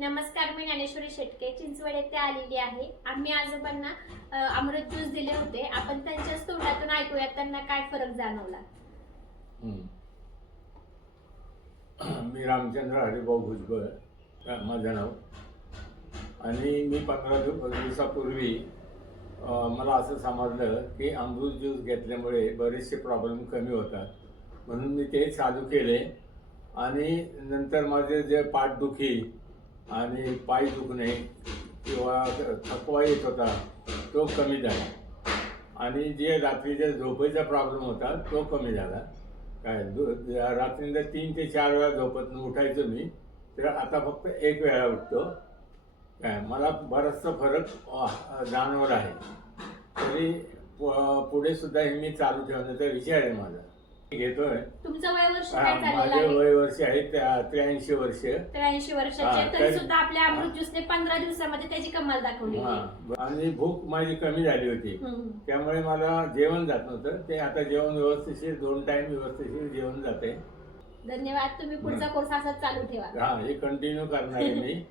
नमस्कार, मी ज्ञानेश्वरी शेटके चिंचवड येथे आलेली आहे. आम्ही आजोबांना अमृत ज्यूस दिले होते. आपण त्यांच्याच तोंडातून ऐकूया त्यांना काय फरक जाणवला. मी रामचंद्र हरिभाऊ भुजबळ माझं नाव. आणि मी 15 दिवसापूर्वी मला असं समजलं की अमृत ज्यूस घेतल्यामुळे बरेचसे प्रॉब्लेम कमी होतात, म्हणून मी ते चालू केले. आणि नंतर माझे जे पाठदुखी आणि पाय दुखणे किंवा थकवा येत होता तो कमी झाला, आणि जे रात्रीच्या झोपेचा प्रॉब्लेम होता तो कमी झाला. काय रात्रीला 3 ते 4 वेळा झोपेतून उठायचो मी, तर आता फक्त 1 वेळा उठतो. काय मला बराचसा फरक जाणवला आहे. तरी पुढे सुद्धा हे मी चालू ठेवण्याचा विचार आहे माझा. घेतोय. तुमचं वय वर्ष काय झालेलं माझे आहे? वय वर्ष आहे 83 वर्ष. 83 वर्षाचे. तरी सुद्धा आपल्या अमृत ज्यूसने 15 दिवसामध्ये त्याची कमाल दाखवली. आणि भूक माझी कमी झाली होती, त्यामुळे मला जेवण जात नव्हतं. ते आता जेवण व्यवस्थिशीर 2 टाइम व्यवस्थिशीर जेवण जाते. धन्यवाद. तुम्ही पुढचा कोर्स असाच चालू ठेवा. हे कंटिन्यू करणार आहे मी.